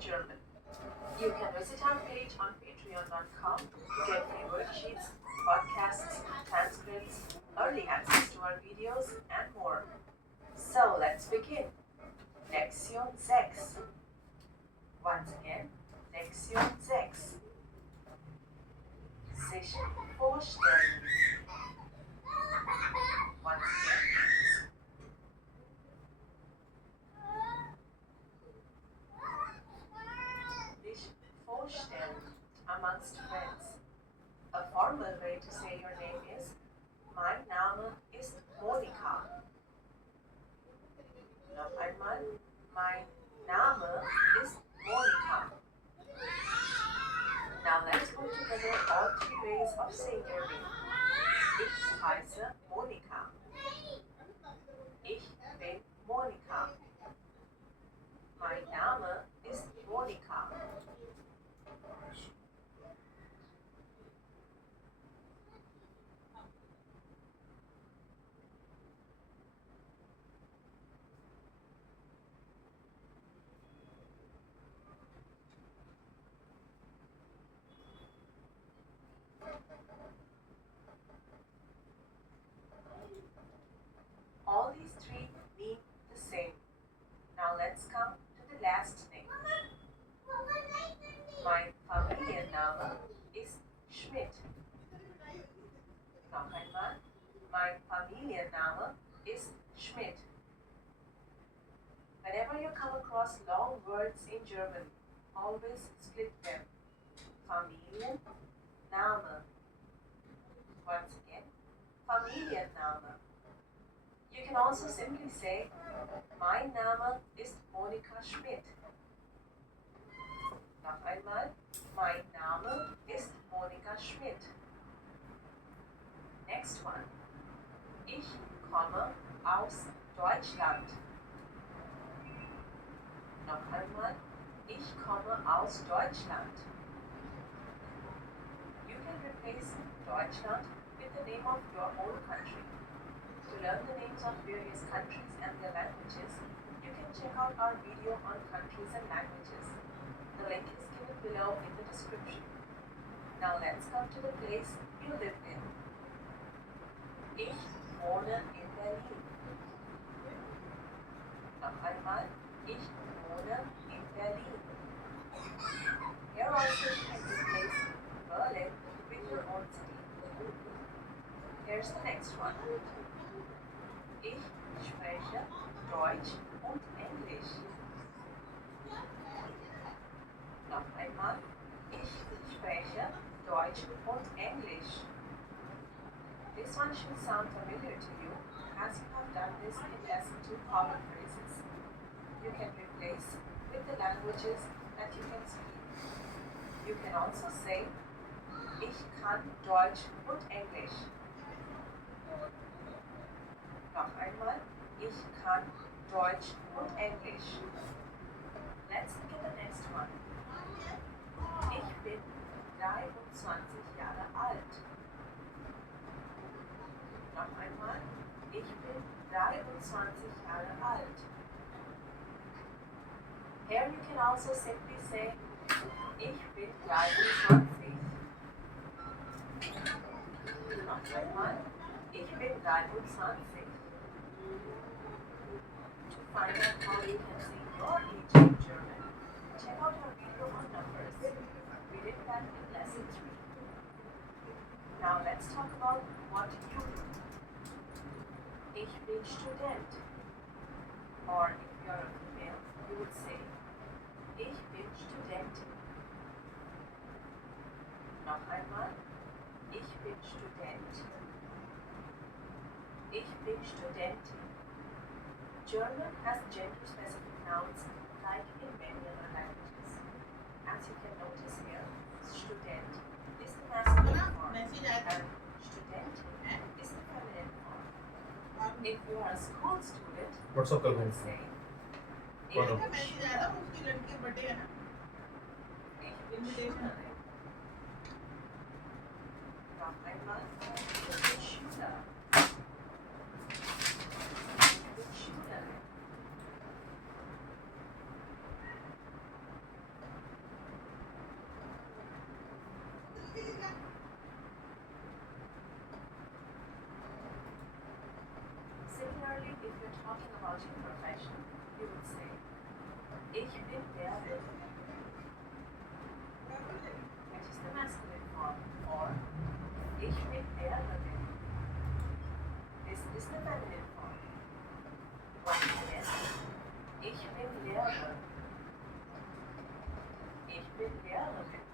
German. You can visit our page on patreon.com to get free worksheets, podcasts, transcripts, early access to our videos, and more. So let's begin. Lektion 6. Once again, Lektion 6. Sich vorstellen. Once again. Sich vorstellen amongst friends. A formal way to say your name is Mein Name ist Monika. Noch einmal. Mein Name ist Monika. Now let's go together all three ways of saying your name. Ich heiße Monika. Ich bin Monika. Mein Name ist Monika. All these three mean the same. Now let's come to the last name. Mein Familienname ist Schmidt. Noch einmal. Mein Familienname ist Schmidt. Whenever you come across long words in German, always split them. Familienname. Once again, Familienname. You can also simply say, mein Name ist Monika Schmidt. Noch einmal, mein Name ist Monika Schmidt. Next one. Ich komme aus Deutschland. Noch einmal, ich komme aus Deutschland. You can replace Deutschland with the name of your own country. To learn the names of various countries and their languages, you can check out our video on countries and languages. The link is given below in the description. Now let's come to the place you live in. Ich wohne in Berlin. Noch einmal, ich wohne in Berlin. Here also you can replace Berlin with your own city. Here's the next one. Ich spreche Deutsch und Englisch. Noch einmal. Ich spreche Deutsch und Englisch. This one should sound familiar to you as you have done this in lesson 2 common phrases. You can replace with the languages that you can speak. You can also say, ich kann Deutsch und Englisch. Noch einmal, ich kann Deutsch und Englisch. Let's look at the next one. Ich bin 23 Jahre alt. Noch einmal, ich bin 23 Jahre alt. Here you can also simply say, ich bin 23. Noch einmal, ich bin 23. To find out how you can say your age in German, check out our video on numbers. We did that in lesson 3. Now let's talk about what you do. Ich bin Student. Or if you're a female, you would say, ich bin Studentin. Noch einmal, ich bin Student. Ich bin Studentin. German has gender-specific nouns like in many other languages. As you can notice here, Student is the masculine form and Studentin is the feminine form. If you are a school student, you would say, ich bin Schüler. Ich bin Schülerin. Noch einmal, ich bin Schüler. Similarly, if you're talking about your profession, you would say, Ich bin Lehrer, which is the masculine form, or Ich bin Lehrerin. This is the feminine form. Once again, Ich bin Lehrer. Ich bin Lehrerin.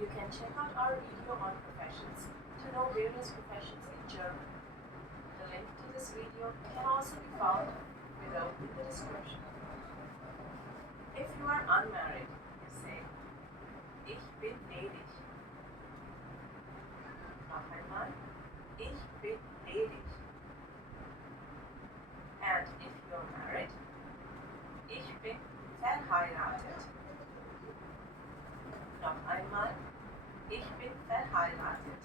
You can check out our video on professions to know various professions in German. The link to this video can also be found below in the description. If you are unmarried, you say, Ich bin ledig. Noch einmal, Ich bin ledig. And if you are married, Ich bin verheiratet. Noch einmal, Ich bin verheiratet.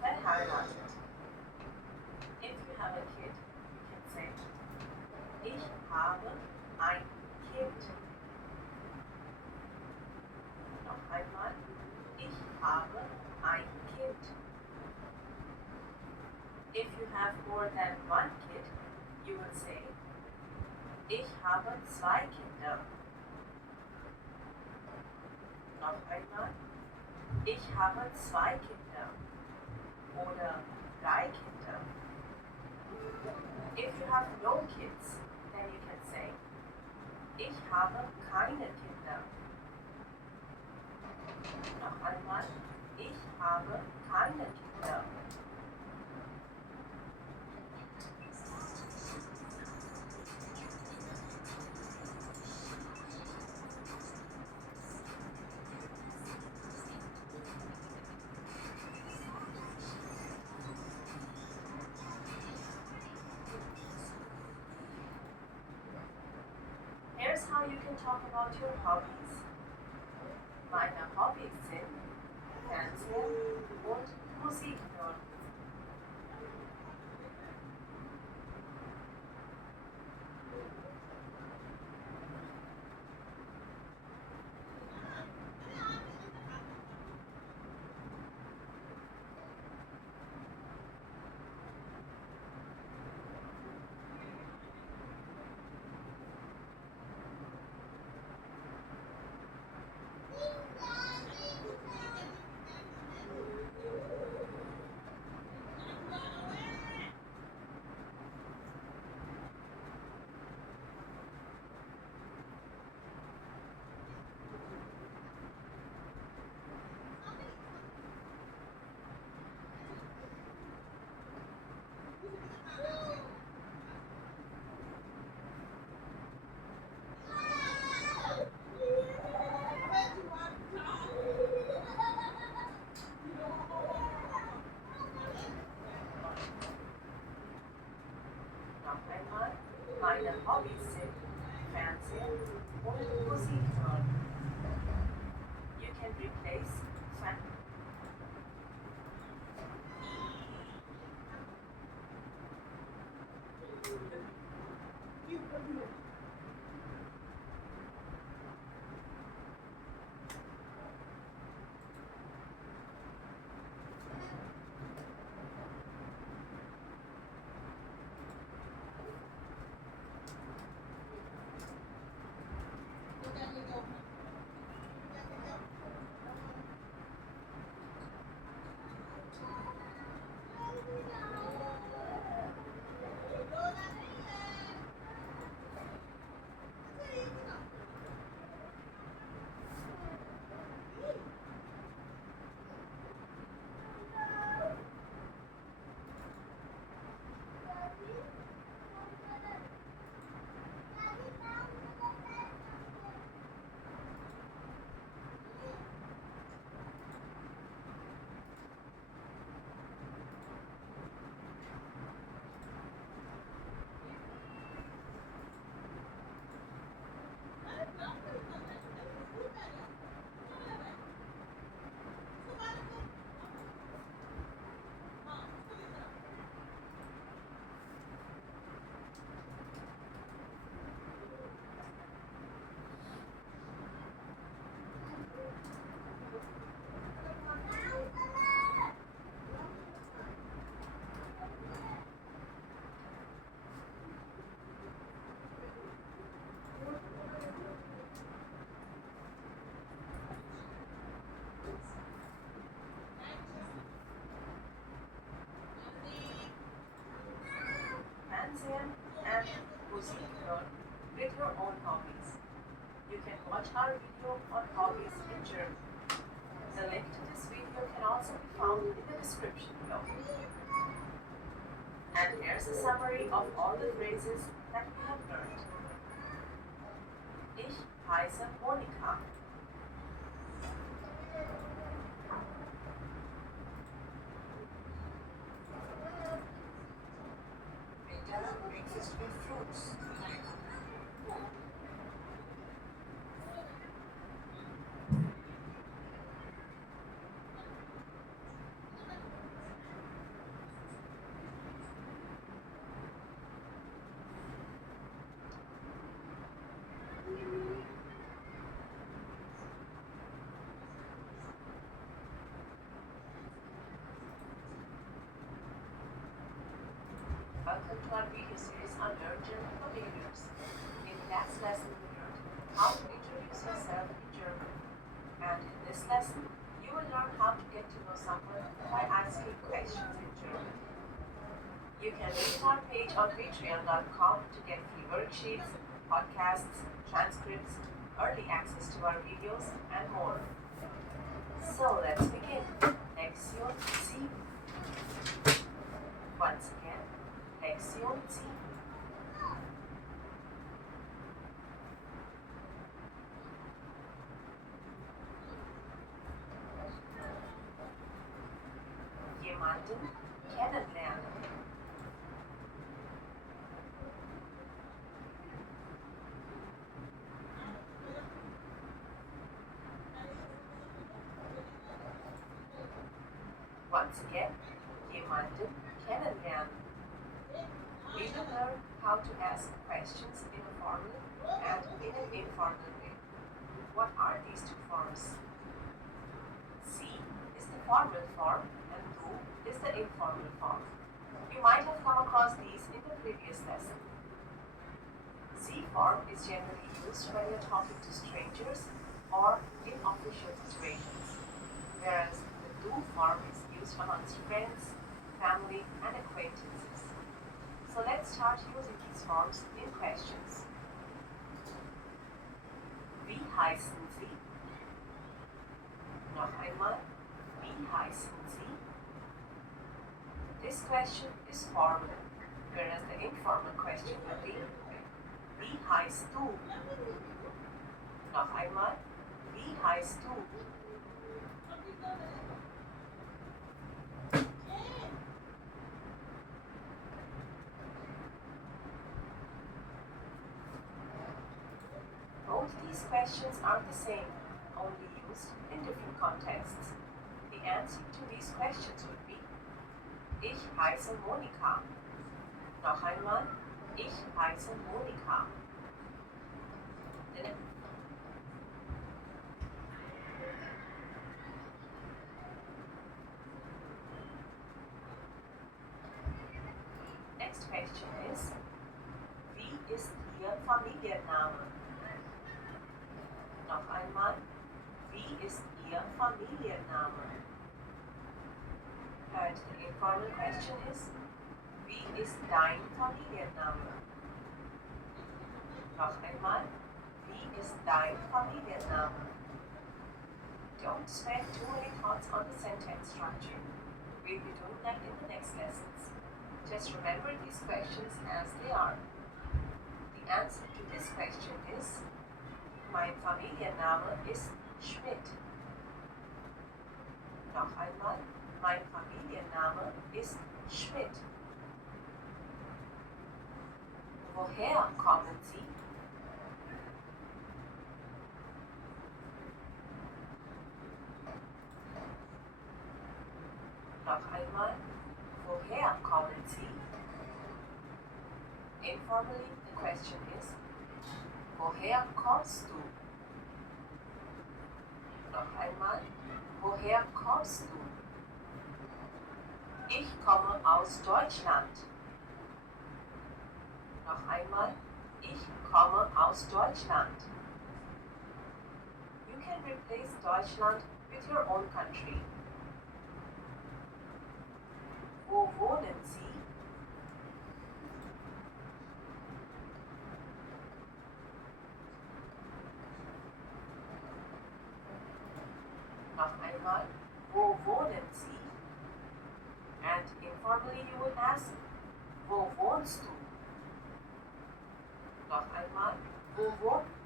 Verheiratet. If you have a kid, you can say, Ich habe ein Kind. Noch einmal, Ich habe ein Kind. If you have more than one kid, you will say, Ich habe zwei Kinder. Noch einmal, Ich habe zwei Kinder oder drei Kinder. If you have no kids, then you can say, Ich habe keine Kinder. Noch einmal, Ich habe keine Kinder. Here's how you can talk about your hobbies. Meine Hobbys sind Fernsehen und Musik hören. Meine Hobbys sind Fernsehen und Musik hören. You can replace Fernsehen and Musik hören with your own hobbies. You can watch our video on hobbies in German. The link to this video can also be found in the description below. And here's a summary of all the phrases that we have learned. Ich heiße Monika. Breakfast with fruits. Welcome to our video series on Learn German for Beginners. In the last lesson we learned how to introduce yourself in German. And in this lesson, you will learn how to get to know someone by asking questions in German. You can visit our page on patreon.com to get free worksheets, podcasts, transcripts, early access to our videos, and more. So let's begin. Lektion 7. Once again, Lektion 7. Jemanden kennenlernen. Once again, jemanden kennenlernen. We will learn how to ask questions in a formal and in an informal way. What are these two forms? Sie is the formal form and du is the informal form. You might have come across these in the previous lesson. Sie form is generally used when you're talking to strangers or in official situations, whereas the du form is used amongst friends, family, and acquaintances. So let's start using these forms in questions. Wie heißen Sie? Noch einmal, wie heißen Sie? This question is formal, whereas the informal question would be, wie heißt du? Noch einmal, wie heißt du? Both these questions are the same, only used in different contexts. The answer to these questions would be, ich heiße Monika. Noch einmal, ich heiße Monika. Next question is, wie ist Ihr Familienname? Noch einmal, wie ist Ihr Familienname? And the informal question is, wie ist dein Familienname? Noch einmal, wie ist dein Familienname? Don't spend too many thoughts on the sentence structure. We'll be doing that in the next lessons. Just remember these questions as they are. The answer to this question is, mein Familienname ist Schmidt. Noch einmal, mein Familienname ist Schmidt. Woher kommen Sie? Noch einmal, woher kommen Sie? Informally, the question is, woher kommst du? Noch einmal, woher kommst du? Ich komme aus Deutschland. Noch einmal, ich komme aus Deutschland. You can replace Deutschland with your own country. Wo wohnen Sie? einmal, wo wohnen Sie? And informally you would ask, wo wohnst du? Noch einmal, wo wohnst du?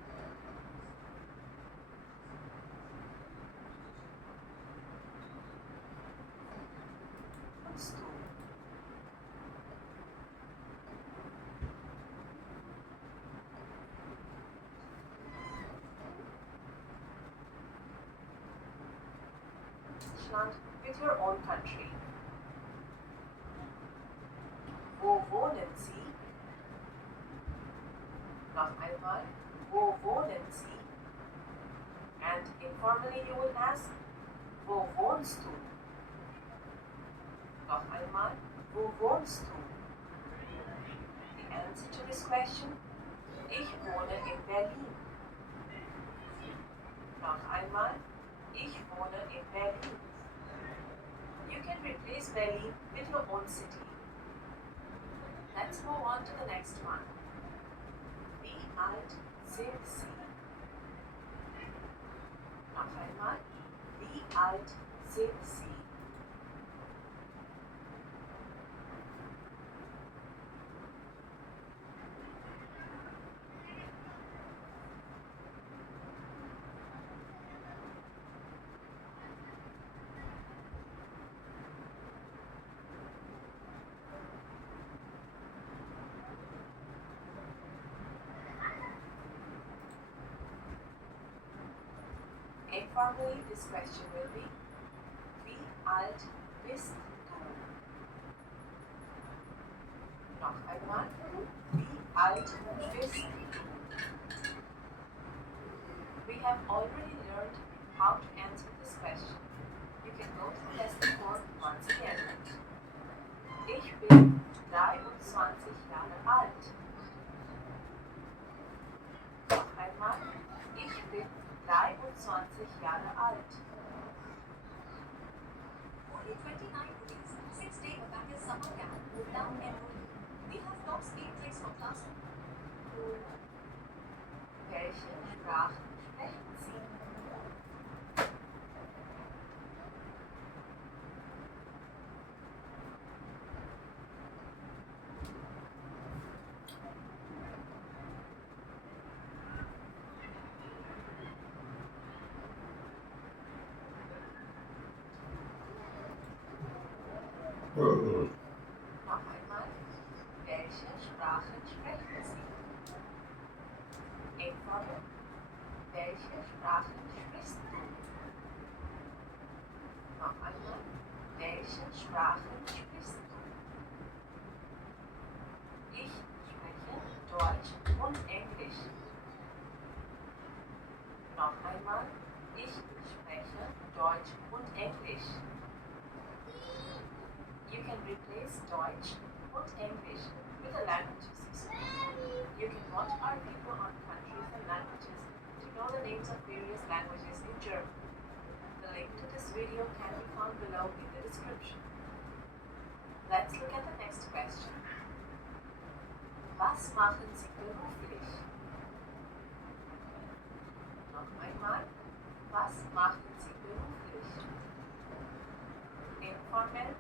Deutschland with your own country. Wo wohnen Sie? Noch einmal, wo wohnen Sie? And informally you would ask, wo wohnst du? Noch einmal, wo wohnst du? The answer to this question, ich wohne in Berlin. Noch einmal, ich wohne in Berlin. You can replace Berlin with your own city. Let's move on to the next one. Wie alt sind Sie? Noch einmal, wie alt sind Sie? Informally, this question will be, wie alt bist du? Noch einmal, wie alt bist du? We have already learned how to answer this question. You can go through lesson 4 once again. Ich bin 23 Jahre alt. Noch einmal, ich bin 23 Jahre alt. Only 29 rupees. 6-day Abacus summer camp without enrolling. We have top speed tricks for class. Welche Sprachen sprechen Sie? Noch einmal, welche Sprachen sprechen Sie? Informel, welche Sprachen sprichst du? Noch einmal, welche Sprachen sprichst du? Ich spreche Deutsch und Englisch. Noch einmal, ich spreche Deutsch und Englisch. You can replace Deutsch und English with a language system. You can watch our video on countries and languages to know the names of various languages in German. The link to this video can be found below in the description. Let's look at the next question. Was machen Sie beruflich? Noch einmal, was machen Sie beruflich? Informell,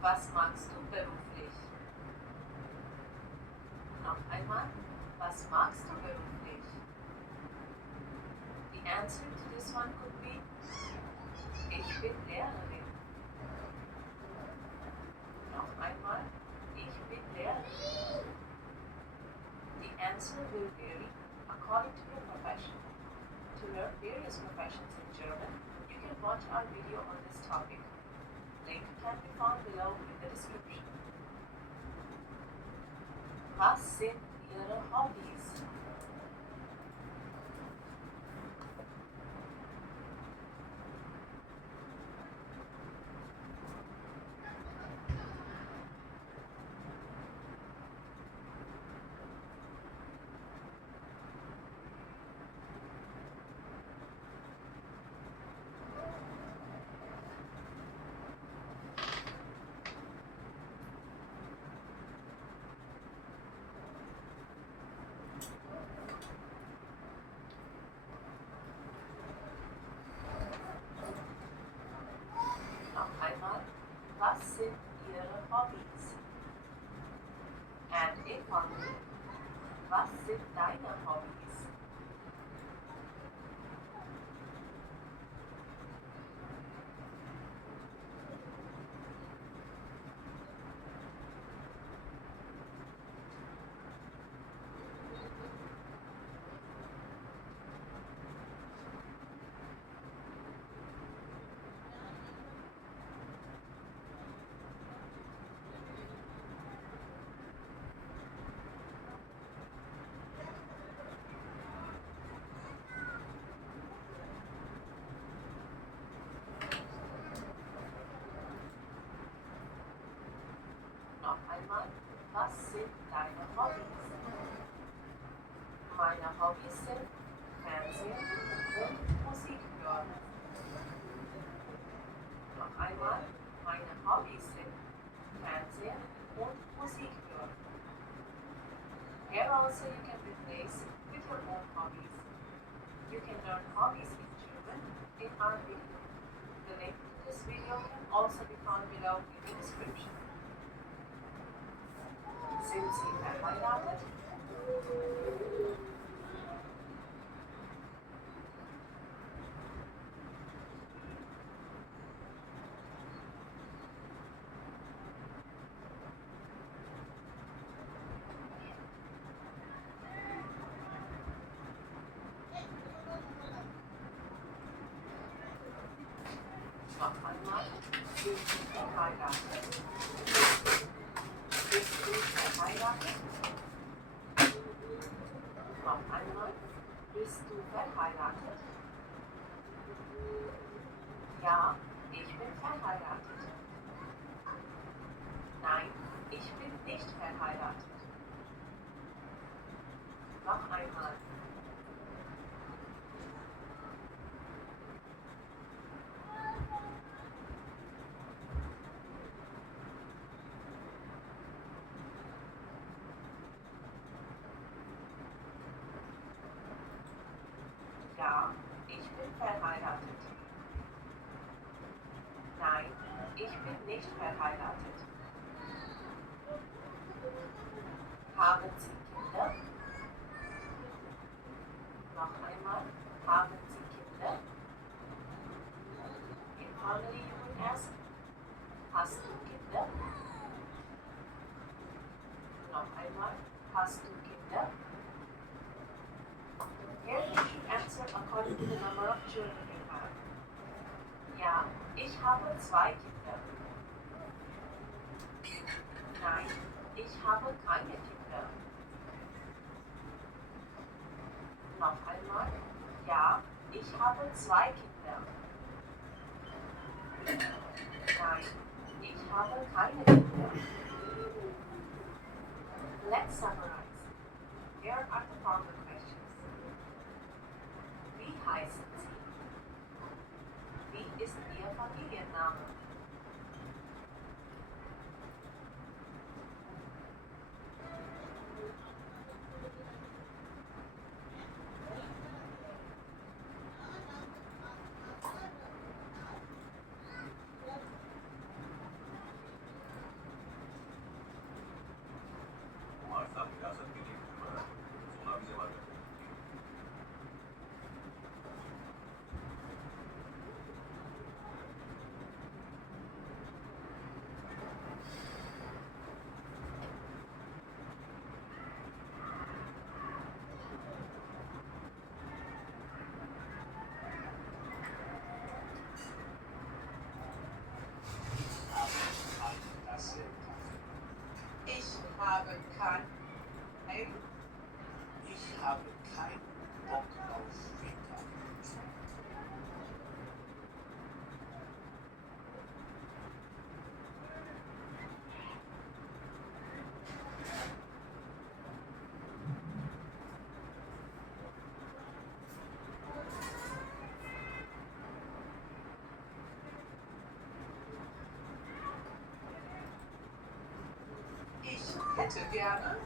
was magst du beruflich? Noch einmal, was magst du beruflich? The answer to this one could be, ich bin Lehrerin. Noch einmal, ich bin Lehrerin. The answer will vary according to your profession. To learn various professions in German, you can watch our video on this topic. Link can be found below in the description. Was sind Hobbys? Noch einmal, was sind Ihre Hobbys? And in family, was sind deine Hobbys? Noch einmal, was sind deine Hobbys? Meine Hobbys sind Fernsehen und Musik hören. Noch einmal, meine Hobbys sind Fernsehen und Musik hören. Here also you can replace with your own hobbies. You can learn hobbies in German in our video. The link to this video can also be found below in the description. Sind Sie verheiratet? Noch einmal, sind Sie verheiratet? Bist du verheiratet? Noch einmal, bist du verheiratet? Ja, ich bin verheiratet. Nein, ich bin nicht verheiratet. Noch einmal. Ja, ich bin verheiratet. Nein, ich bin nicht verheiratet. Haben Sie Kinder? Noch einmal, haben Sie Kinder? In family you would ask, hast du Kinder? Noch einmal, hast du Kinder? Here you should answer according to the number of children you have. Ja, ich habe 2 Kinder. Nein, ich habe keine Kinder. Noch einmal, ja, ich habe 2 Kinder. Nein, ich habe keine Kinder. Let's summarize. Here are the formal questions. Wie heißen Sie? Wie ist Ihr Familienname? Ich habe kein habe keinen Bock auf später. Ich hätte gerne